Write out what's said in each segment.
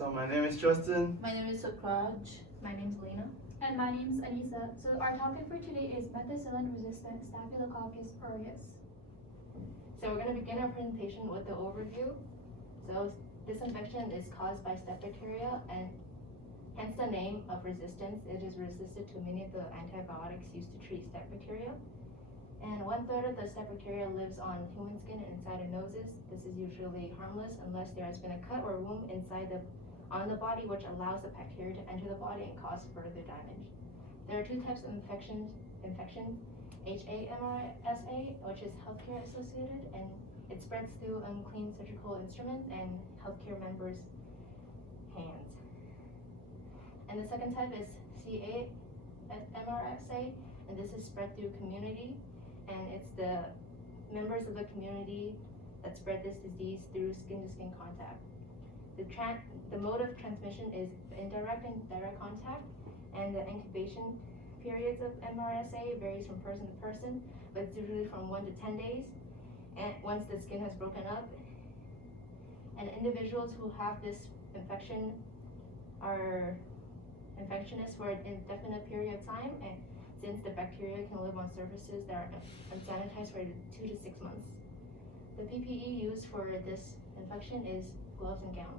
So my name is Justin. My name is Sakraj. My name's Lena. And my name's Anisa. So our topic for today is methicillin-resistant Staphylococcus aureus. So we're going to begin our presentation with the overview. So this infection is caused by staph bacteria, and hence the name of resistance. It is resistant to many of the antibiotics used to treat staph bacteria. And 1/3 of the staph bacteria lives on human skin and inside of noses. This is usually harmless unless there has been a cut or wound on the body, which allows the bacteria to enter the body and cause further damage. There are two types of infection: HAMRSA, which is healthcare associated, and it spreads through unclean surgical instruments and healthcare members' hands. And the second type is CAMRSA, and this is spread through community, and it's the members of the community that spread this disease through skin-to-skin contact. The mode of transmission is indirect and direct contact, and the incubation periods of MRSA varies from person to person, but it's usually from 1 to 10 days, and once the skin has broken up. And individuals who have this infection are infectionists for an indefinite period of time, and since the bacteria can live on surfaces that are unsanitized for 2 to 6 months. The PPE used for this infection is gloves and gown.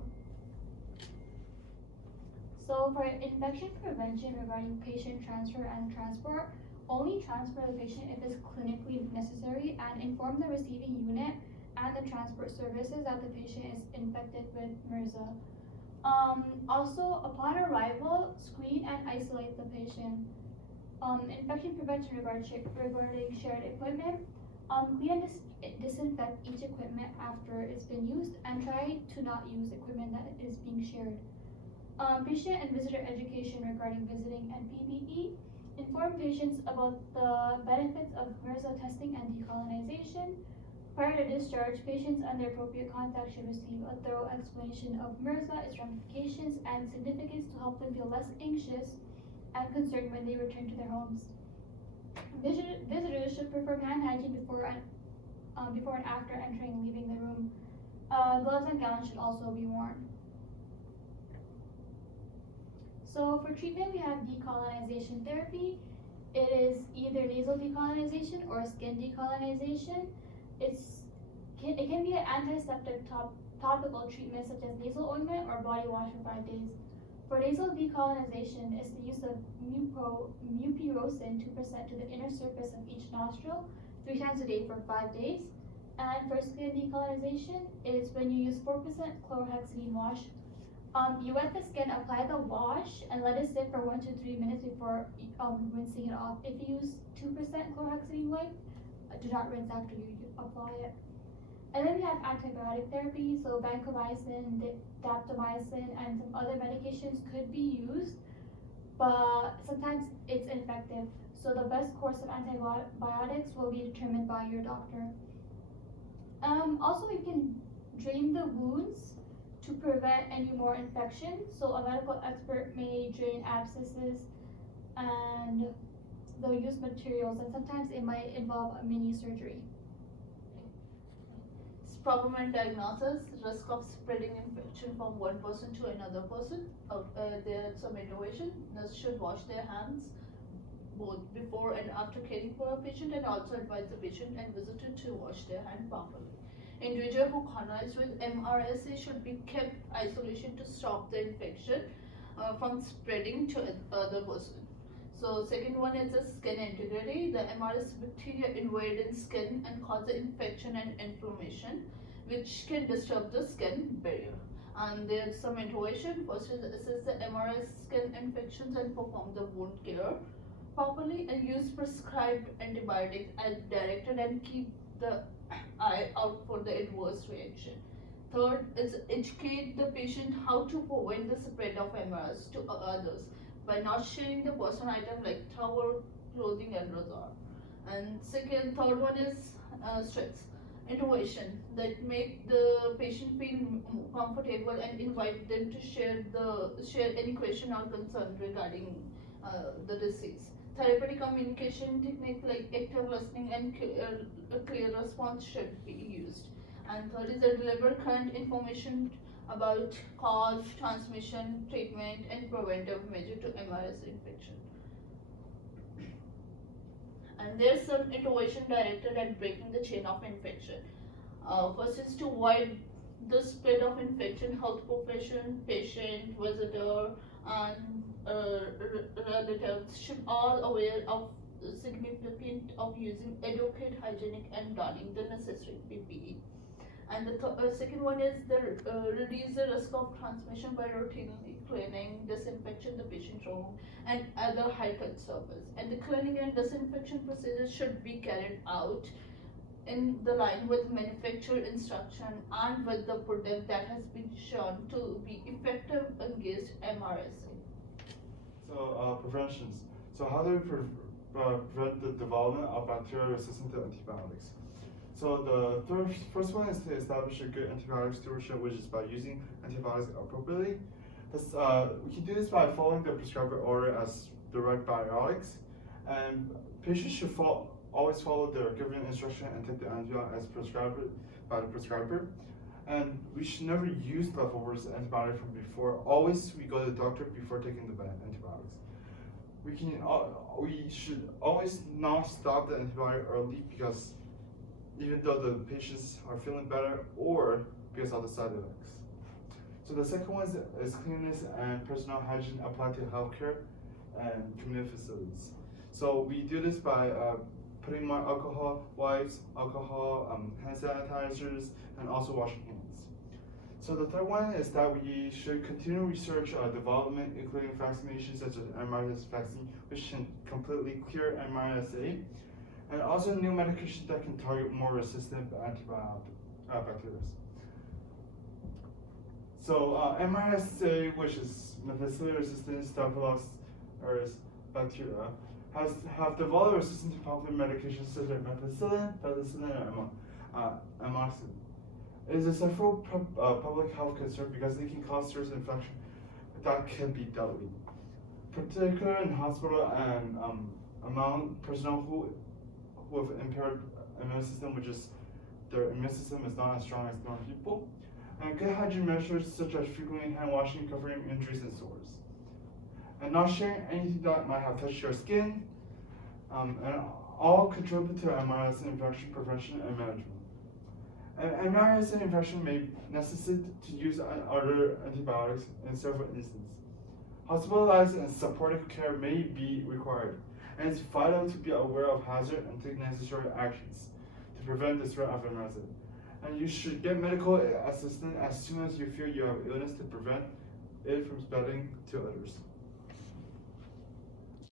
So for infection prevention regarding patient transfer and transport, only transfer the patient if it's clinically necessary, and inform the receiving unit and the transport services that the patient is infected with MRSA. Also, upon arrival, screen and isolate the patient. Infection prevention regarding shared equipment. Clean and disinfect each equipment after it's been used, and try to not use equipment that is being shared. Patient and visitor education regarding visiting and PPE. Inform patients about the benefits of MRSA testing and decolonization. Prior to discharge, patients and their appropriate contact should receive a thorough explanation of MRSA, its ramifications, and significance to help them feel less anxious and concerned when they return to their homes. Visitors should perform hand hygiene before and after entering and leaving the room. Gloves and gowns should also be worn. So for treatment, we have decolonization therapy. It is either nasal decolonization or skin decolonization. It can be an antiseptic topical treatment such as nasal ointment or body wash for 5 days. For nasal decolonization, it's the use of mupirocin 2% to the inner surface of each nostril 3 times a day for 5 days. And for skin decolonization, it's when you use 4% chlorhexidine wash. You wet the skin, apply the wash, and let it sit for 1 to 3 minutes before rinsing it off. If you use 2% chlorhexidine wipe, do not rinse after you apply it. And then we have antibiotic therapy, so vancomycin, daptomycin, and some other medications could be used, but sometimes it's ineffective. So the best course of antibiotics will be determined by your doctor. Also, you can drain the wounds to prevent any more infection. So a medical expert may drain abscesses, and they'll use materials, and sometimes it might involve a mini surgery. Problem and diagnosis: risk of spreading infection from one person to another person. There is some innovation. Nurse should wash their hands both before and after caring for a patient, and also advise the patient and visitor to wash their hand properly. Individual who colonized with MRSA should be kept isolation to stop the infection from spreading to other person. So second one is the skin integrity. The MRSA bacteria invade in skin and cause the infection and inflammation, which can disturb the skin barrier. And there's some intuition. First is assess the MRSA skin infections and perform the wound care properly, and use prescribed antibiotics as directed, and keep the eye out for the adverse reaction. Third is educate the patient how to prevent the spread of MRSA to others by not sharing the personal items like towel, clothing, and razor. And third one is stress. Innovation that make the patient feel comfortable and invite them to share any question or concern regarding the disease. Therapeutic communication technique like active listening and clear response should be used. And third is the deliver current information about cause, transmission, treatment, and preventive measure to MRSA infection. And there's some intervention directed at breaking the chain of infection. First is to avoid the spread of infection. Health profession, patient, visitor, and relatives should all aware of the significance of using adequate hygienic and donning the necessary PPE. And the second one is reduce the risk of transmission by routinely cleaning, disinfection the patient room, and other high-touch surface. And the cleaning and disinfection procedures should be carried out in the line with manufacturer instruction and with the product that has been shown to be effective against MRSA. So preventions. So how do we prevent the development of bacteria resistant to antibiotics? So the first one is to establish a good antibiotic stewardship, which is by using antibiotics appropriately. We can do this by following the prescriber order as direct biotics, and patients should always follow the given instruction and take the antibiotic as prescribed by the prescriber. And we should never use leftovers antibiotic from before. Always we go to the doctor before taking the antibiotics. We should always not stop the antibiotic early, because even though the patients are feeling better or because of the side effects. So the second one is cleanliness and personal hygiene applied to healthcare and community facilities. So we do this by putting more alcohol wipes, hand sanitizers, and also washing hands. So the third one is that we should continue research development, including vaccinations such as MRSA vaccine, which can completely cure MRSA, and also new medications that can target more resistant bacteria. So MRSA, which is methicillin-resistant Staphylococcus aureus bacteria, have developed resistance to popular medications such as methicillin, and amoxicillin. It is a central public health concern because it can cause serious infection that can be deadly, particularly in hospital and among personnel who with impaired immune system, which is their immune system is not as strong as normal people. And good hygiene measures such as frequently hand washing, covering injuries and sores, and not sharing anything that might have touched your skin, and all contribute to MRSA infection prevention and management. And MRSA infection may necessitate to use other antibiotics in several instances. Hospitalized and supportive care may be required, and it's vital to be aware of hazard and take necessary actions to prevent the spread of MRSA. And you should get medical assistance as soon as you feel you have illness to prevent it from spreading to others.